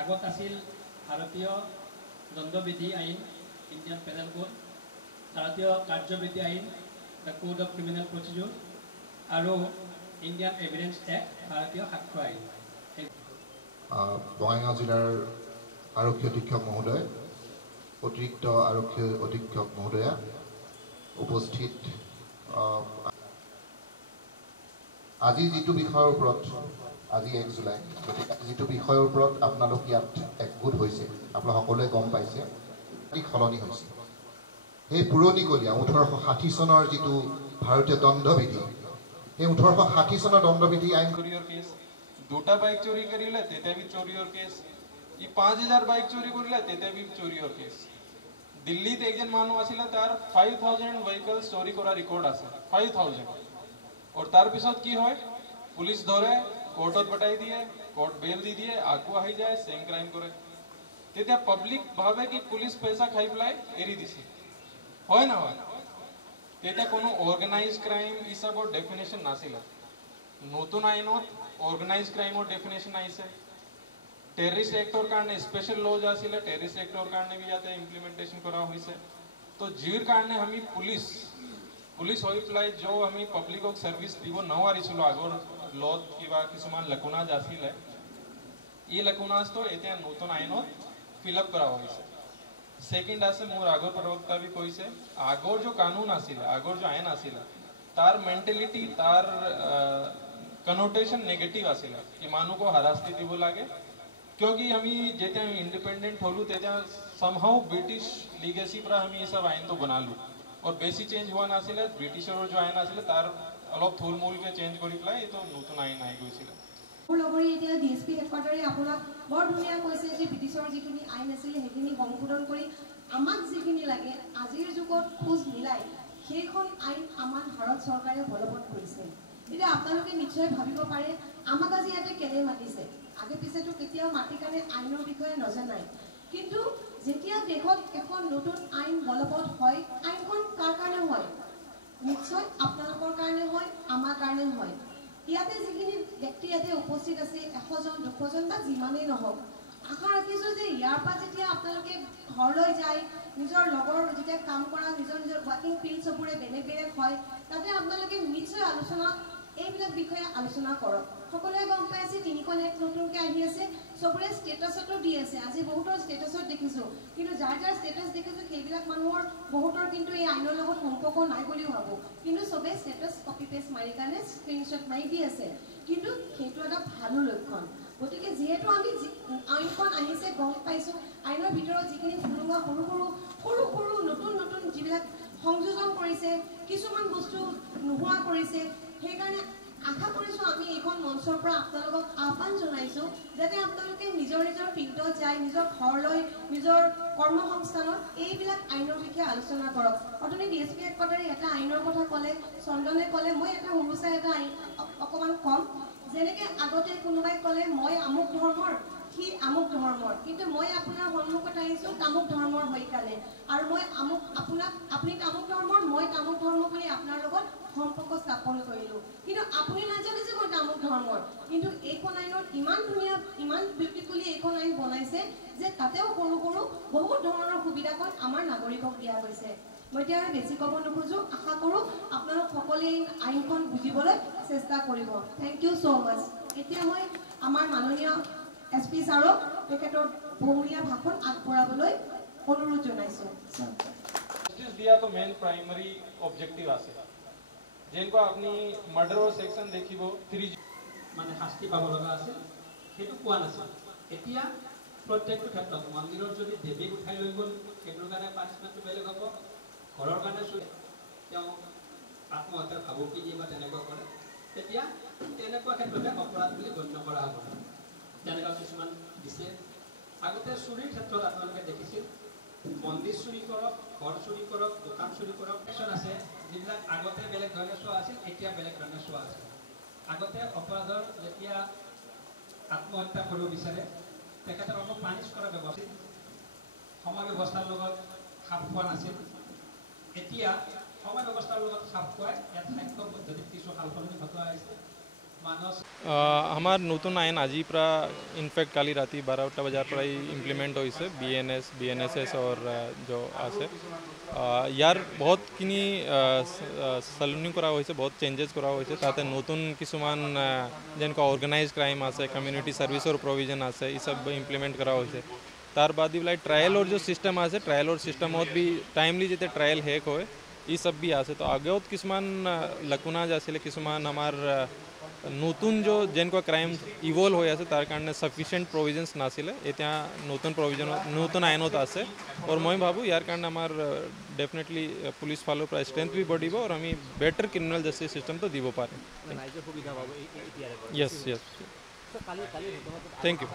আগত আছিল ভাৰতীয় দণ্ডবিধি আইন ইণ্ডিয়ান পেনেল কোড, ভাৰতীয় কাৰ্যবিধি আইন the code of criminal procedure আৰু ইণ্ডিয়ান এভিডেন্স এক্ট ভাৰতীয় সাক্ষ্য আইন। বঙাইগাঁও জিলাৰ আৰক্ষী অধীক্ষক মহোদয়, অতিৰিক্ত আৰক্ষী অধীক্ষক মহোদয়া, উপস্থিত আজি যিটো বিষয়ৰ ওপৰত আজি 1 জুলাই, গতিকে যিটো বিষয়ৰ ওপৰত আপোনালোক ইয়াত একগোট হৈছে, আপোনালোক সকলোৱে গম পাইছে সলনি হৈছে। সেই পুৰণিকলীয়া 1860 চনৰ যিটো ভাৰতীয় দণ্ডবিধি, সেই 1860 চনৰ দণ্ডবিধি আইন চুরির কেস, 2টা বাইক চুরি করিলে তেতে বি চুরির কেস, ই 5000 বাইক চুরি করিলে তেতে বি চুরির কেস। দিল্লিতে একজন মানুষ আছিল, তার 5000 ভেহিকল চুরি করা রেকর্ড আছে, 5000। और तार पिছত কি হয়, পুলিশ ধরে কোর্টত পঠাই দিয়ে, কোর্ট বেল দি দিয়ে, আগু আহি যায়, সেম ক্রাইম করে। তেতিয়া পাবলিক ভাবে কি পুলিশ পয়সা খাই পেলাই এৰি দিছে, হয় না হয়? তেতিয়া কোনো অৰ্গানাইজ ক্ৰাইম হিসাবৰ ডেফিনেশন নাছিল। নতুন আইনত অৰ্গানাইজ ক্ৰাইমৰ ডেফিনেশন আহিছে। টেৰৰিস্ট এক্টৰ কাৰণে স্পেশাল লজ আছিল, টেৰৰিস্ট এক্টৰ কাৰণে বি ইয়াতে ইমপ্লিমেন্টেশন কৰা হৈছে। তো জিৰ কাৰণে আমি পুলিশ হৈ পেলাই जो আমি পাব্লিকক সাৰ্ভিস দিব নোৱাৰিছিলো, আগৰ লত কিবা কিছুমান লকুনাজ আছিলে, এই লকুনাজ তো এতিয়া নতুন আইনত ফিল আপ কৰা হৈছে। সেকেন্ড আছে, মোৰ আগৰ প্ৰবক্তা বি কৈছে, আগৰ जो কানুন আছিল, আগৰ जो আইন আছিল, তাৰ মেন্টালিটি, তাৰ কনোটেশন নেগেটিভ আছিল কি মানুহক হাৰাশাস্তি দিব লাগে। क्योंकि আমি যেতিয়া ইন্ডিপেন্ডেন্ট হলো তেতিয়া somehow ব্ৰিটিশ লিগেসি পৰা আমি এই সব আইন তো বনালো, और বেশি চেঞ্জ হোৱা নাছিল। ব্ৰিটিছৰ जो আইন আছিল তাৰ অলপ থুলমূলকে চেঞ্জ কৰি পেলাই এই তো নতুন আইন আহি গৈছিল। লগৰি এতিয়া ডিএসপি হেডকোৱাৰ্টাৰে আপোনাক বৰ ধুনীয়া কৈছে যে ব্ৰিটিছৰ যিখিনি আইন আছিল সেইখিনি সংশোধন কৰি আমাক যিখিনি লাগে আজিৰ যুগত খোজ মিলাই সেইখন আইন আমাৰ ভাৰত চৰকাৰে বলবৎ কৰিছে। এতিয়া আপোনালোকে নিশ্চয় ভাবিব পাৰে আমাক আজি ইয়াতে কেনে মাতিছে, আগে পিছেতো কেতিয়াও মাটি কাৰণে আইনৰ বিষয়ে নজনাই, কিন্তু যেতিয়া দেশত এখন নতুন আইন বলবৎ হয়, আইনখন কাৰ কাৰণে হয়? নিশ্চয় আপোনালোকৰ কাৰণে হয়, আমাৰ কাৰণে হয়। ইয়াতে যিখিনি ব্যক্তি ইয়াতে উপস্থিত আছে, 100 জন 200 জন বা যিমানেই নহওক, আশা ৰাখিছোঁ যে ইয়াৰ পৰা যেতিয়া আপোনালোকে ঘৰলৈ যায়, নিজৰ লগৰ যেতিয়া কাম কৰা নিজৰ ৱাৰ্কিং ফিল্ড চবৰে বেলেগ বেলেগ হয়, তাতে আপোনালোকে নিশ্চয় আলোচনা এইবিলাক বিষয়ে আলোচনা কৰক। সকলোৱে গম পাই আছে 3খন এক নতুনকৈ আহি আছে, চবৰে ষ্টেটাছতো দি আছে। আজি বহুতৰ ষ্টেটাছত দেখিছোঁ, কিন্তু যাৰ যাৰ ষ্টেটাছ দেখিছোঁ সেইবিলাক মানুহৰ বহুতৰ কিন্তু এই আইনৰ লগত সম্পৰ্ক নাই বুলিও ভাবোঁ, কিন্তু চবে ষ্টেটাছ কপি পেষ্ট মাৰি কাৰণে স্ক্ৰীনশ্বট মাৰি দি আছে, কিন্তু সেইটো এটা ভালো লক্ষণ। গতিকে যিহেতু আমি আইনখন আহিছে গম পাইছোঁ, আইনৰ ভিতৰত যিখিনি সুৰুঙা সৰু সৰু নতুন নতুন যিবিলাক সংযোজন কৰিছে, কিছুমান বস্তু নোহোৱা কৰিছে, সেইকাৰণে আশা কৰিছোঁ আমি এইখন মঞ্চৰ পৰা আপোনালোকক আহ্বান জনাইছোঁ যাতে আপোনালোকে নিজৰ নিজৰ ফিল্ডত যায়, নিজৰ ঘৰলৈ, নিজৰ কৰ্মসংস্থানত এইবিলাক আইনৰ বিষয়ে আলোচনা কৰক। অথনি ডিএসপি হেডকোৱাৰ্টাৰে এটা আইনৰ কথা ক'লে, চন্দনে ক'লে, মই এটা সৰুচাই এটা আইন অকণমান ক'ম। যেনেকৈ আগতে কোনোবাই ক'লে মই আমুক ধৰ্মৰ, সি আমুক ধৰ্মৰ, কিন্তু মই আপোনাৰ সন্মুখত আহিছোঁ তামুক ধৰ্মৰ হৈ কাৰণে, আৰু মই আপুনি তামুক ধৰ্মৰ, মই তামুক ধৰ্ম বুলি আপোনাৰ লগত সম্পৰ্ক স্থাপন কৰিলোঁ, কিন্তু আপুনি নাজানে যে মই তামুক ধৰ্মৰ। কিন্তু এইখন আইনত ইমান ধুনীয়া, ইমান বিউটিফুলি এইখন আইন বনাইছে যে তাতেও সৰু বহুত ধৰণৰ সুবিধাখন আমাৰ নাগৰিকক দিয়া হৈছে। মই এতিয়া আৰু বেছি ক'ব নোখোজোঁ, আশা কৰোঁ আপোনালোক সকলোৱে আইনখন বুজিবলৈ চেষ্টা কৰিব। থেংক ইউ ছ' মাছ। এতিয়া মই আমাৰ মাননীয় SP ছাৰক তেখেতৰ বহুমূলীয়া ভাষণ আগবঢ়াবলৈ অনুৰোধ জনাইছোঁ। জাস্টিস দিয়া তো মেইন প্ৰাইমাৰী অবজেক্টিভ আছে, যেনেকুৱা আপুনি মাৰ্ডাৰৰ সেকশন দেখিব 3G মানে শাস্তি পাব লগা আছিল, সেইটো পোৱা নাছিল। এতিয়া প্ৰত্যেকটো ক্ষেত্ৰত মন্দিৰত যদি দেৱীক উঠাই লৈ গ'ল সেইটোৰ কাৰণে পানিছমেণ্টটো বেলেগ হ'ব, ঘৰৰ কাৰণে তেওঁ আত্মহত্যাৰ ভাবুকি দিয়ে বা তেনেকুৱা কৰে, তেতিয়া তেনেকুৱা ক্ষেত্ৰতে অপৰাধ বুলি গণ্য কৰা হ'ব। তেনেকুৱা কিছুমান দিছে। আগতে চুৰিৰ ক্ষেত্ৰত আপোনালোকে দেখিছিল মন্দিৰ চুৰি কৰক, ঘৰ চুৰি কৰক, দোকান চুৰি কৰক, একশ্যন আছে যিবিলাক আগতে বেলেগ ধৰণে চোৱা আছিল, এতিয়া বেলেগ ধৰণে চোৱা আছে। আগতে অপৰাধৰ যেতিয়া আত্মহত্যা কৰিব বিচাৰে তেখেতক আকৌ পানিছ কৰা ব্যৱস্থা, সময় ব্যৱস্থাৰ লগত খাপ খোৱা নাছিল। এতিয়া সময় ব্যৱস্থাৰ লগত খাপ খুৱাই ইয়াত সাক্ষ্য পদ্ধতিত কিছু সালসলনি ঘটোৱা হৈছে। আমাৰ নতুন আইন আজিৰ পৰা ইনফেক্ট কালি ৰাতি 12টা বজাৰ পৰাই ইমপ্লিমেণ্ট হৈছে BNSS और जो আছে ইয়াৰ বহুতখিনি সলনি কৰা হৈছে বহুত চেঞ্জেছ কৰা হৈছে তাতে নতুন কিছুমান যেনেকুৱা অৰ্গেনাইজ ক্ৰাইম আছে কমিউনিটি সাৰ্ভিসৰ প্ৰভিজন আছে এই সব ইমপ্লিমেণ্ট কৰা হৈছে তাৰ বাদ ইবিলাক ট্ৰায়েলৰ যে সিস্টেম আছে ট্ৰায়েলৰ সিস্টেমত বি টাইমলি যেতিয়া ট্ৰায়েল শেষ হয় এই সব বি আছে তো আগেও কিছুমান লকুনা আছিলে কিছুমান আমাৰ নতুন যে যেনেকুৱা ক্ৰাইম ইভল্ভ হৈ আছে তাৰ কাৰণে সাফিচিয়েণ্ট প্ৰভিজনছ নাছিলে এতিয়া নতুন প্ৰভিজন নতুন আইনত আছে আৰু মই ভাবোঁ ইয়াৰ কাৰণে আমাৰ ডেফিনেটলি পুলিচ ফালৰ পৰা ষ্ট্ৰেংথ বি বঢ়িব আৰু আমি বেটাৰ ক্ৰিমিনেল জাষ্টিছ চিষ্টেমটো দিব পাৰিম য়েছ য়েছ থেংক ইউ